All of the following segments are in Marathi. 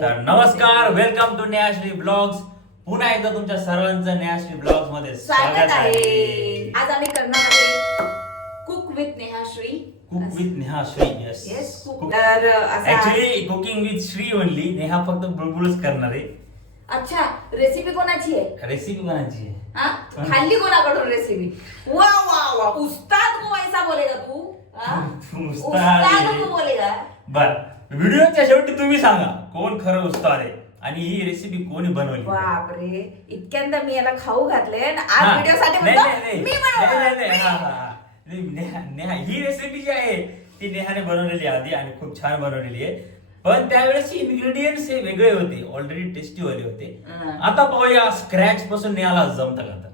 तर नमस्कार, वेलकम टू नेहाश्री ब्लॉग्स. पुन्हा एकदा तुमच्या सर्वांचं नेहाश्री ब्लॉग्स मध्ये स्वागत आहे. आज आम्ही करणार आहे cook with Nehashri. Cook with Nehashri. Yes, yes cook. तर असं actually cooking with Shree only. Neha फक्त बुळबुळच करणार आहे. अच्छा, रेसिपी कोणाची आहे? रेसिपी कोणाची आहे? हा? खाल्ली कोणाकडून रेसिपी? वा वा वा, उस्ताद को ऐसा बोलेगा तू? हा? उस्ताद आहे. उस्ताद को बोलेगा. बर, व्हिडिओच्या शेवटी तुम्ही सांगा कोण खरं उस्ताद आहे आणि ही रेसिपी कोणी बनवली. बापरे, इतक्यांदा मी याला खाऊ घातले आणि हा. आज व्हिडिओ साठी नाही, म्हणतो, नाही, मी नाही, नाही, बनवणार. नाही, हा, हा, हा. नाही, नेहा ही रेसिपी जी आहे ती नेहाने बनवलेली आधी आणि खूप छान बनवलेली आहे. पण त्यावेळेस इन्ग्रेडियंट्स हे वेगळे होते, ऑलरेडी टेस्टी वाले होते. आता पाहूया स्क्रॅच पासून नेहाला जमतं का.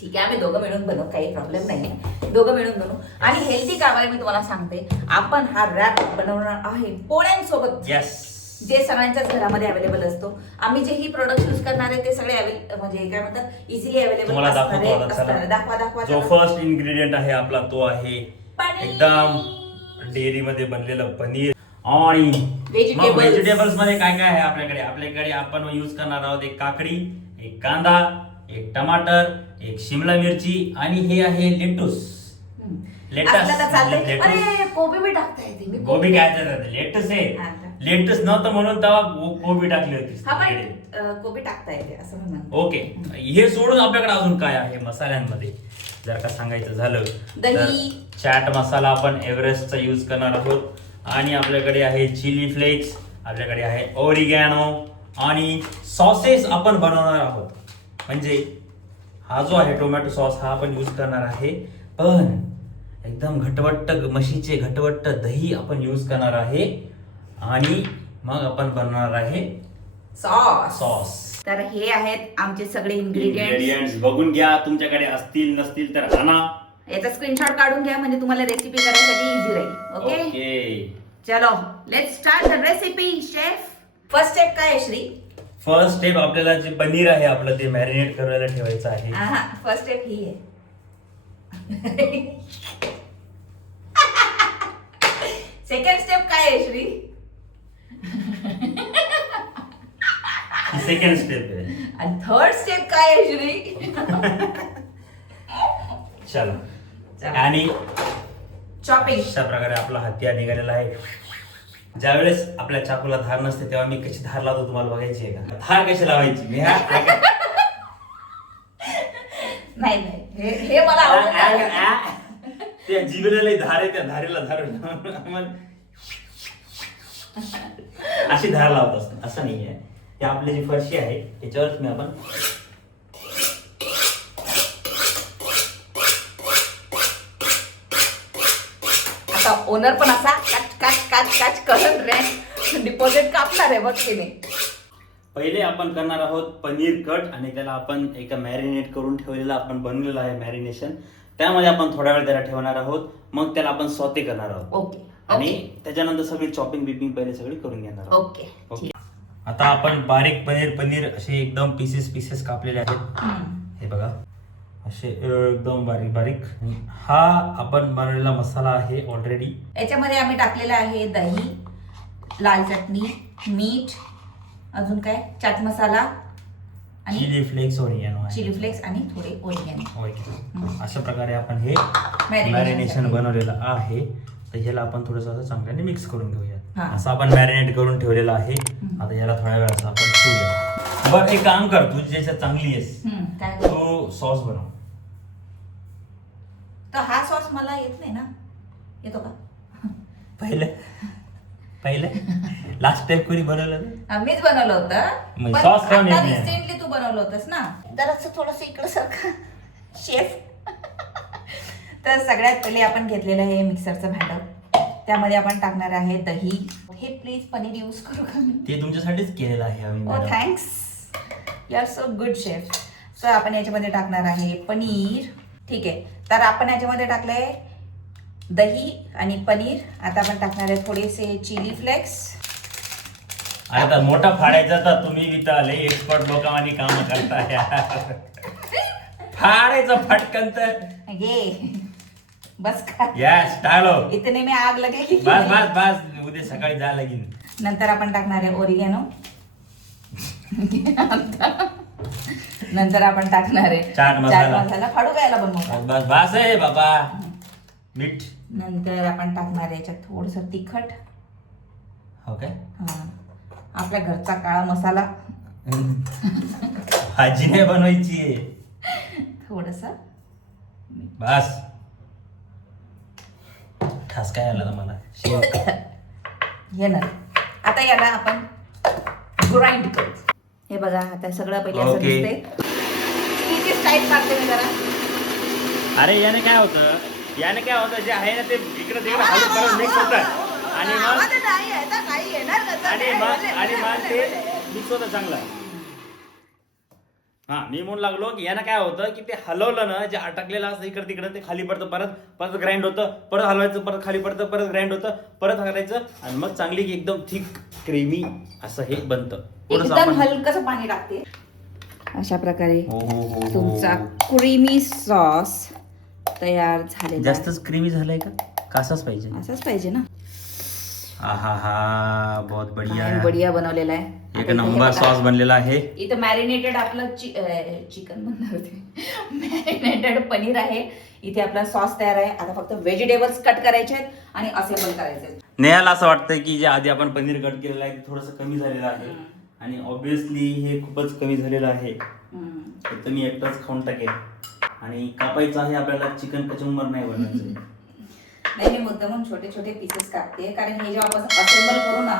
ठीक आहे, आम्ही दोघं मिळून बनवू, काही प्रॉब्लेम नाही. दोघं मिळून बनवू आणि हेल्दी काय मी तुम्हाला सांगते. आपण हा रॅप बनवणार आहे पोळ्यांसोबत. येस, जे सगळ्यांच्याच घरामध्ये अवेलेबल असतो. आम्ही जे ही प्रोडक्ट यूज करणार आहे ते सगळे म्हणजे काय म्हणतात इझिली अवेलेबल तुम्हाला दाखवतो आता. असणार. दाखवा जो चला. फर्स्ट इन्ग्रेडियंट आहे आपला तो आहे पनीर. एकदम डेअरी मध्ये बनलेलं पनीर. आणि Vegetables. व्हेजिटेबल्स मध्ये काय काय आहे आपल्याकडे आपण यूज करणार आहोत एक काकडी, एक कांदा, एक टमाटर, एक शिमला मिरची आणि हे आहे लेटूस. असलं तर चालतंय. अरे कोबी बी टाकता येते. मी गोबी काय लेटस आहे. हा. लेटस नव्हतं म्हणून तेव्हा कोबी टाकली होती. हा, पण कोबी टाकता येते असं म्हणा. ओके, हे सोडून आपल्याकडे अजून काय आहे मसाल्यांमध्ये जर का सांगायचं झालं दही. तर चाट मसाला आपण एव्हरेस्टचा यूज करणार आहोत. आणि आपल्याकडे आहे चिली फ्लेक्स, आपल्याकडे आहे ओरिगॅनो आणि सॉसेस आपण बनवणार आहोत. म्हणजे हा जो आहे टोमॅटो सॉस हा आपण यूज करणार आहे. पण एकदम घटवट्ट म्हशीचे घटवट्ट दही आपण यूज करणार आहे. आणि मग आपण बनवणार आहे सॉस. तर हे आहेत आमचे सगळे इन्ग्रेडियंट. इंग्रेडियंट्स बघून घ्या, तुमच्याकडे असतील नसतील तर आणा. याचा स्क्रीनशॉट काढून घ्या म्हणजे तुम्हाला रेसिपी करायसाठी इझी राहील. ओके, चलो let's start the recipe chef. First step काय आहे श्री? फर्स्ट स्टेप आपल्याला जे पनीर आहे आपलं ते मॅरिनेट करायला ठेवायचं आहे. फर्स्ट स्टेप ही आहे. सेकंड स्टेप काय आहे श्री? सेकंड स्टेप आहे. आणि थर्ड स्टेप काय आहे श्री? चला, आणि चॉपिंग. अशा प्रकारे आपला हत्यार निघालेला आहे. ज्यावेळेस आपल्या चाकूला धार नसते तेव्हा मी कशी धार लावतो तुम्हाला बघायची आहे का? धार कशी लावायची मी नाही हे मला आवडत. त्या जिभेला लई धार आहे, त्या धारेला धार अशी धार लावत असत, असं नाहीये. ते आपली जी फरशी आहे त्याच्यावरच मी आपण आता ओनर पण असा काच काच काच काच करून रेंट डिपॉझिट कापणार आहे बघ तिने. पहिले आपण करणार आहोत पनीर कट आणि त्याला आपण एका मॅरिनेट करून ठेवलेलं आपण बनवलेलं आहे मॅरिनेशन. त्यामध्ये आपण थोडा वेळ त्याला ठेवणार आहोत. मग त्याला आपण सॉते करणार आहोत. ओके. आणि त्याच्यानंतर सगळी चॉपिंग बिपिंग पहिले सगळी करून घेणार आहोत. ओके. ओके, आता आपण बारीक पनीर असे एकदम पीसेस कापलेले आहेत. हे बघा असे एकदम बारीक बारीक. हा आपण बनवलेला मसाला आहे ऑलरेडी. याच्यामध्ये आम्ही टाकलेलं आहे दही, लाल चटणी, मीठ, अजून काय चाट मसाला आणि chilli flakes oregano chilli flakes आणि थोडे ओरिगॅनो. अशा प्रकारे आपण हे Marination मॅरिनेशन बनवलेलं आहे. तर ह्याला आपण थोडंसं असं चांगल्याने मिक्स करून घेऊया. हा. असं आपण मॅरिनेट करून ठेवलेलं आहे. आता याला थोड्या वेळाचं आपण ठेवूया. बरं, एक काम कर, तू ज्याच्यात चांगली आहेस काय तो सॉस बनव. तर हा सॉस मला येत नाही ना, येतो का? पहिलं लास्ट स्टेप कोणी बनवलं ना? मीच बनवलं होतं. मग पण sauce का नाही आता येत? रिसेंटली तू बनवलं होतंस ना, तर असं थोडस इकडं सारखं शेफ. तर सगळ्यात पहिले आपण घेतलेलं आहे मिक्सरचं भांडं. त्यामध्ये आपण टाकणार आहे दही. हे प्लीज पनीर यूज करू का मी? ते तुमच्यासाठीच केलेलं आहे आम्ही. Oh thanks, you are so good chef. तर आपण याच्यामध्ये टाकणार आहे पनीर. ठीक आहे, तर आपण याच्यामध्ये टाकलंय दही आणि पनीर. आता आपण टाकणार आहे थोडेसे चिली फ्लेक्स. आता मोठा फाडायचा तर तुम्ही विता आले एक्सपर्ट लोकांनी काम करताय. फाडायचं फटकन तर ये बस का? यस, टाळो. इतने में आग लगेगी. बस उद्या सकाळी जा लागेल. नंतर आपण टाकणार आहे ओरिगॅनो. नंतर आपण टाकणार आहे चाट मसाला. मसाला फाडू गायला बनवू. बस बस आहे बाबा. मीठ. नंतर आपण टाकणार आहे याच्यात थोडस तिखट. हो काय? हा, आपल्या घरचा काळा मसाला. भाजी नाही बनवायची आहे. थोडस बस. ठास काय आला ना मला. हे ना. आता याला आपण ग्राइंड करू. हे बघा आता सगळं पहिले असं Okay. दिसतंय. स्टिकी स्टाईल काढते मी जरा. अरे याने काय होतं जे आहे ना ते इकडे तिकडे हलून परत मिक्स होतं आणि मग आणि मग ते मिक्स होतं चांगलं. हा मी म्हणून लागलो की यानं काय होतं की ते हलवलं ना जे अटकलेलं असतं इकडे तिकडे ते खाली पडतं परत ग्राइंड होतं परत हलवायचं परत खाली पडतं परत ग्राइंड होतं परत हलवायचं आणि मग चांगली एकदम थिक क्रीमी असं हे बनतं. एकदम हलकस पाणी टाकते. अशा प्रकारे हो. तुमचा क्रीमी सॉस तयार झालेला. जास्तच क्रीमी झालंय का कासाच पाहिजे? असंच पाहिजे ना. आहा बहुत बढ़िया. बढिया बनवलेला आहे. एक नंबर सॉस बनलेला आहे. इथं मॅरिनेटेड आपलं चिकन बनणार होते. मॅरिनेटेड पनीर आहे. इथे आपला सॉस तयार आहे. आता फक्त व्हेजिटेबल्स कट करायचे आहेत आणि असेंबल करायचे आहेत. नेहाला असं वाटतंय की जे आधी आपण पनीर कट केलेलं आहे ते थोडंसं कमी झालेलं आहे आणि ऑब्विसली हे खूपच कमी झालेलं आहे. तर मी एकटाच खाऊन टाकेल आणि कापायचं आहे आपल्याला. चिकन कचुंबर नाही बनवायचं. नाही मी मुद्दामून छोटे छोटे पीसेस कापते कारण हे जेव्हा आपण असेंबल करू ना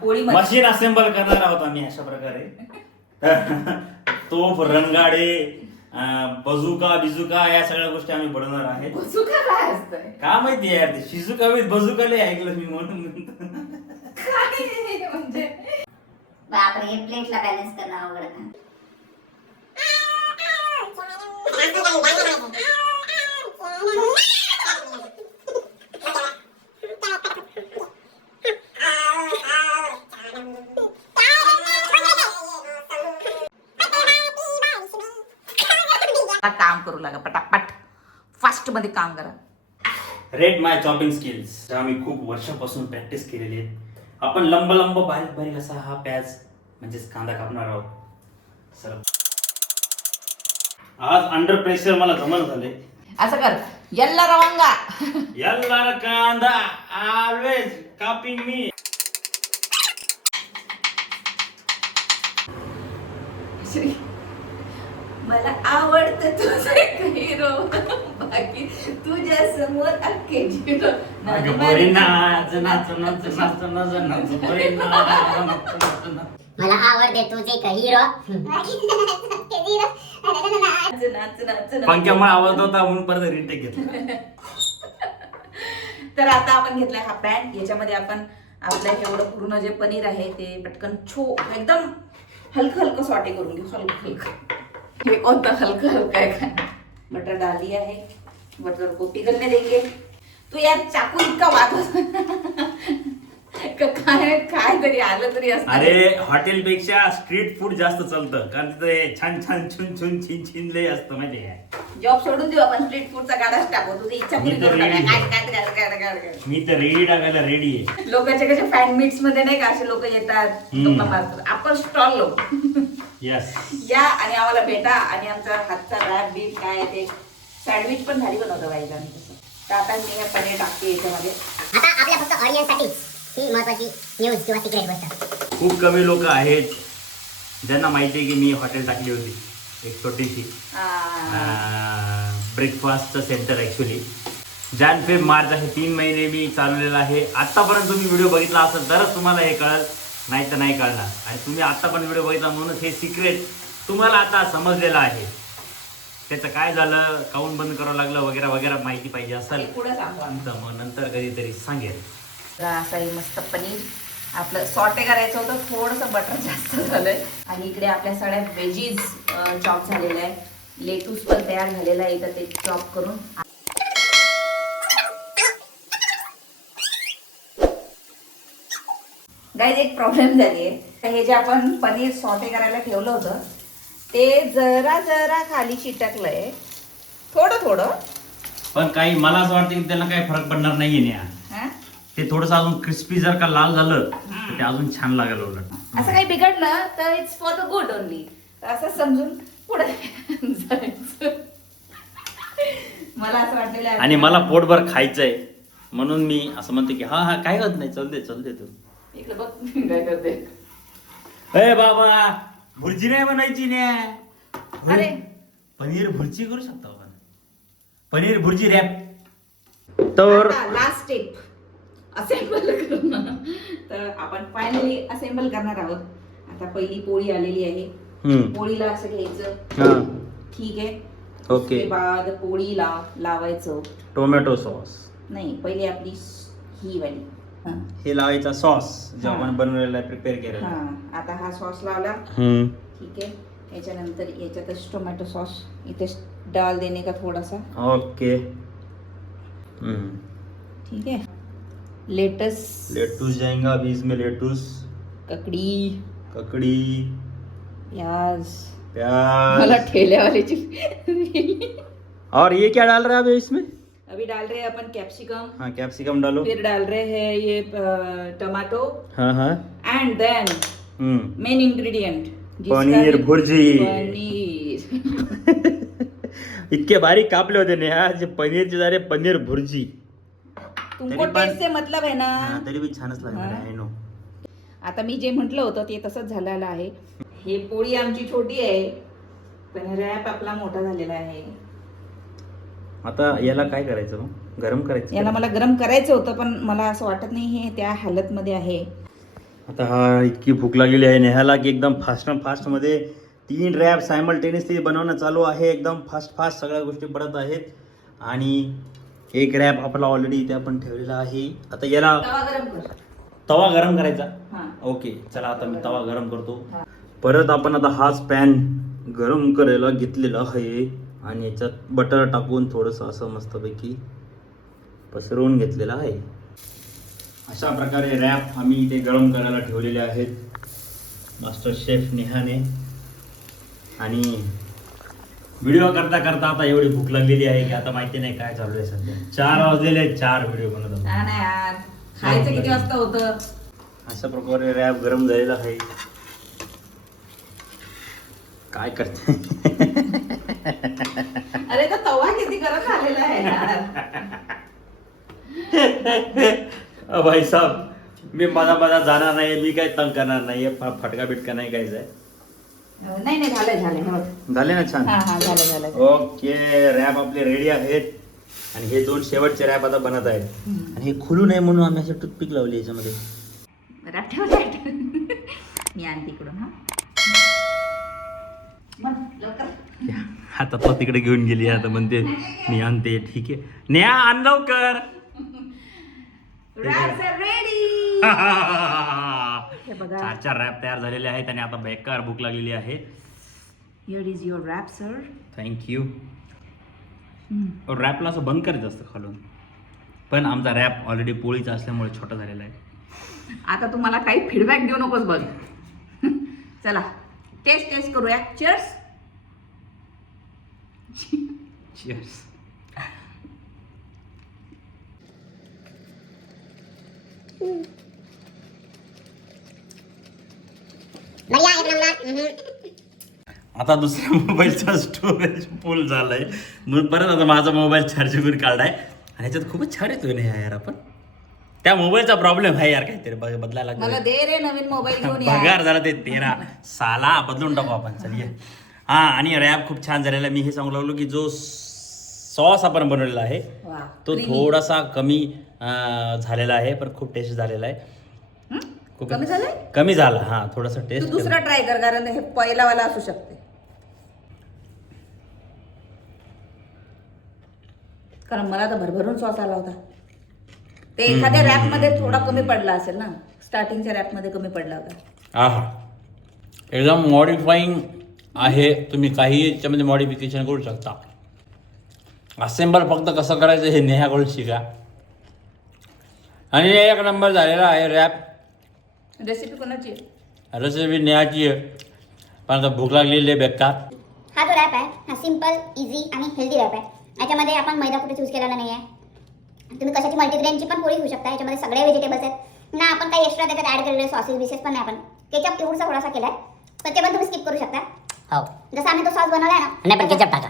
पोळी मशीन असेंबल करणार आहोत आम्ही अशा प्रकारे. तोफ रणगाडे बझुका बिजुका या सगळ्या गोष्टी आम्ही बनवणार आहेत. बझुका काय असतंय का माहिती यार ते शिजुका विथ बझुका लय ऐकलं मी म्हणून. काय म्हणजे बापरे प्लेटला बॅलन्स करणं अवघड आहे. काम करू लागा पटापट फास्ट मध्ये काम करा. रेट माय चॉपिंग स्किल्स आम्ही खूप वर्षापासून प्रॅक्टिस केलेली आहे. आपण लंब बारीक बारीक असा हा प्याज म्हणजेच कांदा कापणार आहोत. सर आज अंडर प्रेशर मला जमन झाले. असं कर यल्ला रवांगा यल्ला कांदा ऑलवेज कापिंग मी. मला आवडतं तुझं हिरो बाकी तुझ्या समोर अख्खे झिरो. मला आवडते तुझे का हिरो. पंख्यामुळे आवाज होता म्हणून परत रिटेक घेतला. तर आता आपण घेतलाय हा पॅन. याच्यामध्ये आपण आपलं एवढं पूर्ण जे पनीर आहे ते पटकन एकदम हलकं सॉटे करून घेऊ. हलकं हे कोणतं हलकं आहे का. बटर डाल दिया है. बटर को पिघलने देंगे. तो यार चाकू इतका वाद काय तरी आलं तरी असतं. अरे हॉटेलपेक्षा स्ट्रीट फूड जास्त चालतं कारण तिथे छान छान छुन छुन छिन छिन लय असतं माहिती आहे. जॉब सोडून देऊ आपण स्ट्रीट फूडचा गाडाच टाकू. तुझी इच्छा पुरी करू काय. मी तर रेडी टाकायला रेडी आहे. लोकांचे कसे फॅन मीट्स मध्ये नाही का असे लोक येतात गप्पा मारतात. आपण स्टॉल लावू. यस या आणि आम्हाला भेटा आणि आमचा हातचा रॅप बीट काय ते सँडविच पण भारी बनवतो पाहिजे आम्ही तसं. तर आता मी हे पनीर टाकते याच्यामध्ये. आता आपल्या फक्त ऑडियन्ससाठी ही महत्वाची न्यूज किंवा सिक्रेट गोष्ट. खूप कमी लोक आहेत ज्यांना माहिती आहे की मी हॉटेल टाकली होती एक छोटीशी ब्रेकफास्टचं centre. Actually Jan Feb March हे 3 महिने मी चालवलेलं आहे. आत्तापर्यंत तुम्ही व्हिडिओ बघितला असेल तरच तुम्हाला हे कळेल नाही तर नाही कळणार. आणि तुम्ही आता पण व्हिडिओ बघितला म्हणूनच हे सिक्रेट तुम्हाला आता समजलेलं आहे. त्याचं काय झालं काऊन बंद करावं लागलं वगैरे वगैरे माहिती पाहिजे असेल पुढे सांगू तर मग नंतर कधीतरी सांगेल. असं मस्त पनीर आपलं सॉटे करायचं होतं. थोडंसं बटर जास्त झालंय आणि इकडे आपल्या सगळ्या व्हेजीज चॉप झालेल्या आहे. लेटूस पण तयार झालेला आहे. इथं ते चॉप करून गाईज एक प्रॉब्लेम झाली आहे. हे जे आपण पनीर सॉटे करायला ठेवलं होतं ते जरा खाली चिटकलंय थोडं. पण काही मला असं वाटतं की त्याला काही फरक पडणार नाहीये ना. हा ते थोडंसं अजून क्रिस्पी जर का लाल झालं तर ते अजून छान लागेल उलट. असं काही बिघडलं तर it's for the good only, असं समजून पुढे जायचं. मला असं वाटलेलं आहे आणि मला पोटभर खायचंय म्हणून मी असं म्हणते की हा काय होत नाही, चल दे तू. इकडे बघ काय करते. अरे बाबा भुर्जी नाही बनायची नाही. अरे पनीर भुर्जी करू शकता आपण. पनीर भुर्जी रॅप. तर लास्ट स्टेप असेंबल करणं. तर आपण फायनली असेंबल करणार आहोत. आता पहिली पोळी आलेली आहे. पोळीला असं घ्यायचं. ठीक आहे. ओके. उसके बाद पोळीला लावायचं टोमॅटो सॉस. नाही, पहिले आपली ही वाली. हा. हे लावायचा सॉस जो आपण बनवलेला आहे, प्रिपेअर केलेला. हा, आता हा सॉस लावला. ठीक आहे. याच्यानंतर याच्यातच टोमॅटो सॉस इथे डाल देने का थोड़ा सा. ओके. ठीक है. लेटस जाएगा अभी इसमें. लेटूस, ककड़ी, प्याज. मला ठेलेवाल्याची. और ये क्या डाल रहे हैं अभी इसमें? अभी डाल रहे हैं अपन कैप्सिकम. हाँ, कैप्सिकम डालो. फिर डाल रहे हैं ये टमाटो. हाँ. And then main ingredient paneer bhurji. Paneer. इतके बारीक कापले होते नेहा जे पनीरचे झाले पनीर भुर्जी. तुमको टेस्ट से मतलब है ना. तरी पण छानच लागणार आहे. नो आता मी जे म्हटलं होतं ते तसंच झालेलं आहे. हे पोळी आमची छोटी आहे पण रॅप आपला मोठा झालेला आहे. आता याला काय करायचं मग? गरम करायचं. याला मला गरम करायचं होतं पण मला असं वाटत नाही हे त्या हालत मध्ये आहे. आता हा इतकी भूक लागलेली आहे नेहाला की एकदम फास्ट मध्ये 3 रॅप सायमल्टेनियसली बनवणं चालू आहे. एकदम फास्ट सगळ्या गोष्टी पडत आहेत. आणि एक रॅप आपला ऑलरेडी इथे आपण ठेवलेला आहे. आता याला तवा गरम करायचा. ओके, चला आता मी तवा गरम करतो. परत आपण आता हाच पॅन गरम करायला घेतलेला आहे आणि याच्यात बटर टाकून थोडंसं असं मस्तपैकी पसरवून घेतलेलं आहे. अशा प्रकारे रॅप आम्ही इथे गरम करायला ठेवलेले आहेत मास्टर शेफ नेहाने. आणि व्हिडिओ करता आता एवढी भूक लागलेली आहे की आता माहिती नाही काय चालू आहे सध्या. 4 वाजलेले 4 व्हिडिओ बनवत आहोत. यार खायचं किती वाजता होतं. अशा प्रकारे रॅप गरम झालेला आहे. काय करते. अरे तो तवा किती गरम झालेला आहे यार. भाई साहब मी माझा जाणार नाही. मी काही तंग करणार नाही. फटका बिटका नाही काहीच आहे. नाही झाले ना छान. हा झालं. ओके, रॅप आपले रेडी आहेत आणि हे 2 शेवटचे रॅप आता बनत आहेत. आणि हे खुलू नये म्हणून आम्ही अशी टूथपिक लावली याच्यामध्ये. रॅप ठेवला मी आणते इकडून. आता तो तिकडे घेऊन गेली. आता म्हणते मी आणते. ठीक आहे नेहा आण लवकर. रेडी. 4 रॅप तयार झालेले आहेत आणि आता बेकार भूक लागलेली आहे. Here is your wrap sir. Thank you. रॅपला असं बंद करायचं असतं खालून पण आमचा रॅप ऑलरेडी पोळीचा असल्यामुळे छोटा झालेला आहे. आता तुम्हाला काही फीडबॅक देऊ नकोस बघ. चला टेस्ट करूया. चिअर्स. चिअर्स. बढ़िया, एक नंबर. आता दुसऱ्या मोबाईलचा स्टोरेज फुल झालाय म्हणून परत आता माझा मोबाईल चार्जिंगवर काढलाय आणि ह्याच्यात खूपच छान येतोय ना यार. आपण त्या मोबाईलचा प्रॉब्लेम आहे यार, काहीतरी बदलायला मला लागतो. दे रे नवीन मोबाईल घेऊन या. पगार झाला ते 13 साला बदलून टाकू आपण. चल हा. आणि रॅप खूप छान झालेला. मी हे सांगू लागलो की जो सॉस आपण बनवलेला आहे वा, तो creamy. थोडासा कमी झालेला आहे पण खूप टेस्ट झालेला आहे. खूप कमी झालंय. कमी झाला. हा थोडासा तू टेस्ट दुसरा ट्राय कर कारण हे पहिला वाला असू शकते. कारण मला तर भरभरून सॉस आला होता. ते एखाद्या रॅप मध्ये थोडा कमी पडला असेल ना. स्टार्टिंगच्या रॅप मध्ये कमी पडला होता. हा एकदम मॉडिफाईंग आहे. तुम्ही काही याच्यामध्ये मॉडिफिकेशन करू शकता. असेंबल फक्त कसं करायचं हे नेहाकडून शिका. आणि एक नंबर झालेला आहे रॅप. रेसिपी कोणाची? रेसिपी नेहाची आहे पण आता भूक लागलेली आहे बेकार. हा जो रॅप आहे हा सिंपल, इझी आणि हेल्दी रॅप आहे. याच्यामध्ये आपण मैदा कुठे चूज केलेला नाही आहे. तुम्ही कशाची मल्टीग्रेनची पण पोळी घेऊ शकता. याच्यामध्ये सगळे व्हेजिटेबल्स आहेत ना. आपण काही एक्स्ट्रा त्याच्यात ऍड केलेले सॉसेस बिसेस पण नाही. आपण केचप एवढसा थोडासा केलाय, पण ते पण तुम्ही स्किप करू शकता. हो, जसं आम्ही तो सॉस बनवलाय ना. नाही पण केचप टाका.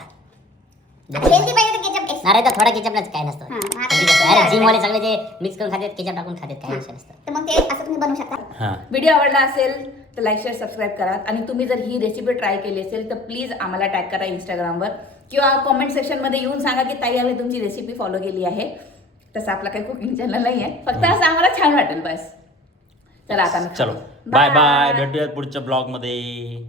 हेल्दी पाहिजे तर केचप नाही तर थोडा केचपलाच काय नसतं. अरे जिम वाले सगळे जे मिक्स करून खातात केचप टाकून खातात काय विषय नसतं. तर मग ते असं तुम्ही बनवू शकता. हां व्हिडिओ आवडला असेल तर लाईक शेअर सबस्क्राईब करा. आणि तुम्ही जर ही रेसिपी ट्राय केली असेल तर प्लीज आम्हाला टॅग करा इंस्टाग्रामवर किंवा कॉमेंट सेक्शनमध्ये येऊन सांगा की ताई आम्ही तुमची रेसिपी फॉलो केली आहे. तसं आपला काही कुकिंग चॅनल नाही आहे, फक्त असं आम्हाला छान वाटेल बस. चला आता चलो बाय बाय, भेटूयात पुढच्या ब्लॉग मध्ये.